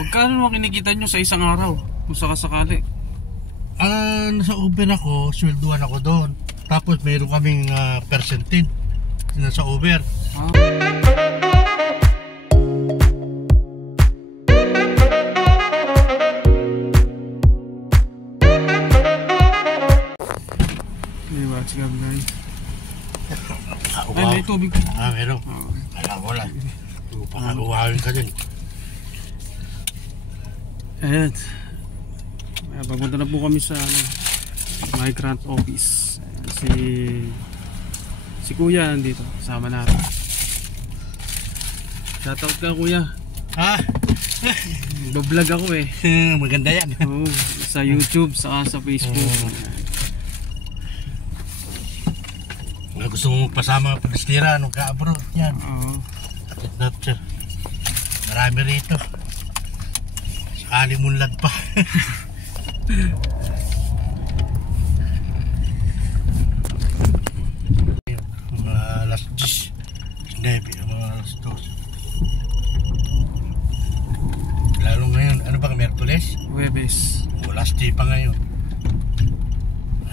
Magkano naman kinikita nyo sa isang araw kung sakasakali? Nasa Uber ako, swelduhan ako doon. Tapos mayroon kaming percentage nasa Uber. What's up guys? Ay, may tubig. Meron. Alam ko lang. Pakakuhawin ka din. Ayan. Papunta na po kami sa migrant office. Si Kuya nandito, kasama natin. Shoutout ka Kuya. Vlog ako eh. Maganda yan. Oo, sa YouTube, sa Facebook. Gusto mo pasama palestira nung ka-abroad yan. Marami rito. Sakali munlad pa. Mga alas 10 mga alas 12. Lalo ngayon, ano ba, Merkules? Huwebes. Last day pa ngayon.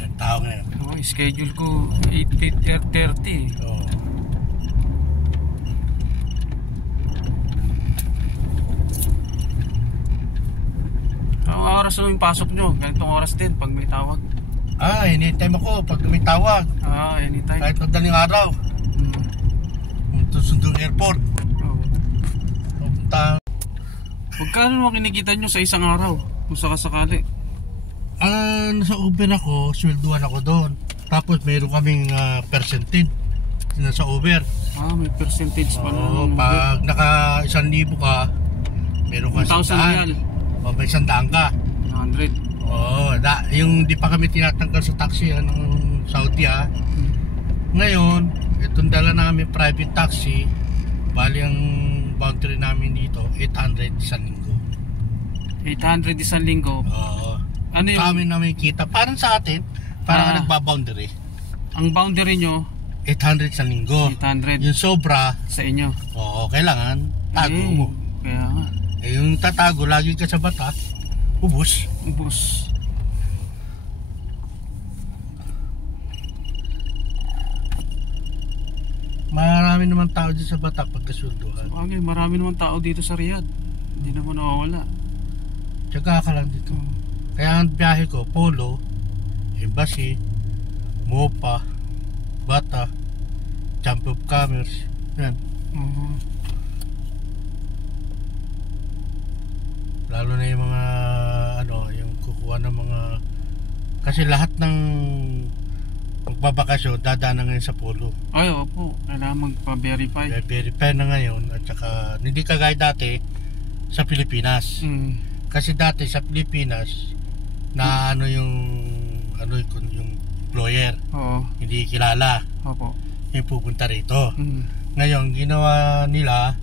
Ang tao ngayon. Schedule ko 8:30. Ang oras na yung pasok nyo? Ganitong oras din pag may tawag? Anytime ako pag may tawag. Anytime. Kahit madaling araw. Punta sundong airport. Magkano naman kinikita nyo sa isang araw kung sakasakali? Nasa Uber ako, swelduhan ako doon. Tapos mayroon kaming percentage nasa Uber. May percentage pa naman. Pag naka 1,000 ka, meron ka 1,000 real. May 100 ka. 100. Yung di pa kami tinatanggal sa taxi ng Saudi Ngayon, itong dala namin private taxi, bali ang boundary namin dito 800 isang linggo. 800 isang linggo? Ano yung... Kami namin kita, parang sa atin, parang nagba-boundary. Ang boundary nyo? 800 isang linggo. 800. Yung sobra sa inyo? Kailangan tago mo. Kaya nga. Yung tatago, lagi ka sa bata, ubos. Marami naman tao dito sa bata pagkasunduhan. Marami naman tao dito sa Riyadh. Hindi naman nawawala. Tsaga ka lang dito. Kaya ang biyahe ko, Polo, Embassy, Mopa, Bata, Champ of Commerce. Yan. Lalo na yung mga yung kukuha ng mga, kasi lahat ng magbabakasyon dadaan na ngayon sa Polo. Opo, kailangan magpa-verify. Verify na ngayon, at saka hindi kagaya dati sa Pilipinas. Kasi dati sa Pilipinas na yung employer, hindi kilala. Yung pupunta rito. Ngayon ginawa nila,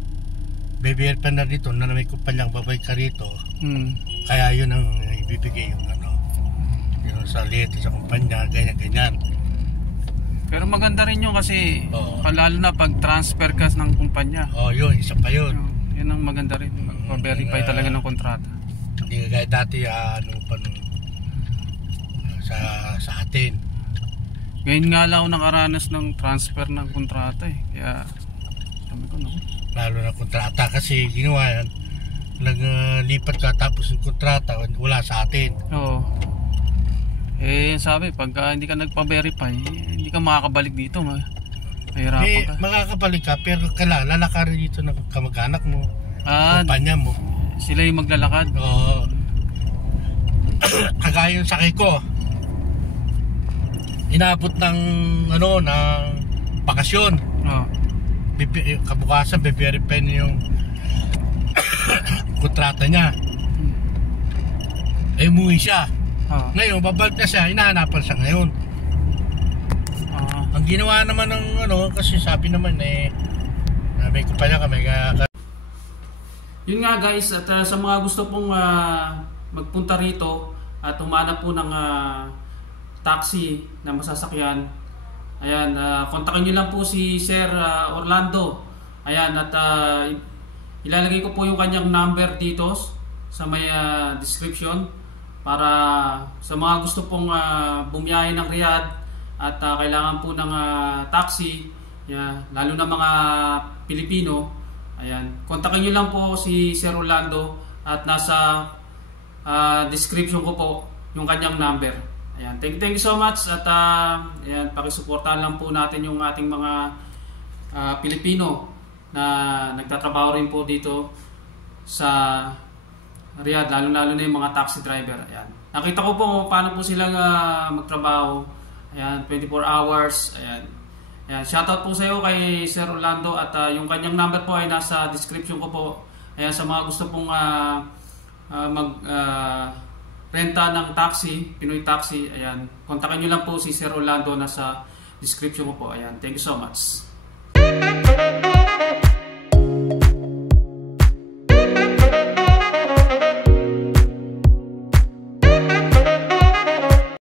beverify na dito na may kumpanyang babay ka rito. Kaya yun ang ibibigay yung yung sa liit sa kumpanya, ganyan. Pero maganda rin yun kasi lalo na pag transfer ka ng kumpanya. Yun, isa pa yun. Yun ang maganda rin, pa-verify talaga ng kontrata. Hindi kagaya dati sa atin. Ngayon nga lang ako nakaranas ng transfer ng kontrata kaya sabi ko lalo na kontrata kasi ginawa yan, naglipat ka tapos yung kontrata wala sa atin. Sabi pagka hindi ka nagpa-verify, hindi ka makakabalik dito, mahirapan ka. Makakabalik ka pero lalakarin dito ng kamag-anak mo, kumpanya mo. Sila yung maglalakad. Kagaya yung sakay ko, inabot ng bakasyon. Kabukasan be-verify niya yung kontrata niya. Umuwi siya. Ngayon babalik na siya, hinahanapan siya ngayon. Ang ginawa naman ng kasi sabi naman may kumpanya ka, yun nga guys, at sa mga gusto pong magpunta rito at umanap po ng taxi na masasakyan, ayan, kontakin nyo lang po si Sir Orlando. Ayan, at ilalagay ko po yung kanyang number dito sa may description para sa mga gusto pong bumiyahe ng Riyadh at kailangan po ng taxi, lalo na mga Pilipino. Ayan, kontakin nyo lang po si Sir Orlando at nasa description ko po yung kanyang number. Ayan, thank you so much at ayan, pakisuportahan lang po natin yung ating mga Pilipino na nagtatrabaho rin po dito sa Riyadh, lalo na yung mga taxi driver. Ayan. Nakita ko po paano po sila magtrabaho. Ayan, 24 hours. Ayan. Ayan, shoutout po sa iyo kay Sir Orlando at yung kanyang number po ay nasa description ko po. Ayan, sa mga gusto pong renta ng taxi, Pinoy Taxi, ayan, kontakin nyo lang po si Sir Orlando, nasa description ko po. Ayan, thank you so much.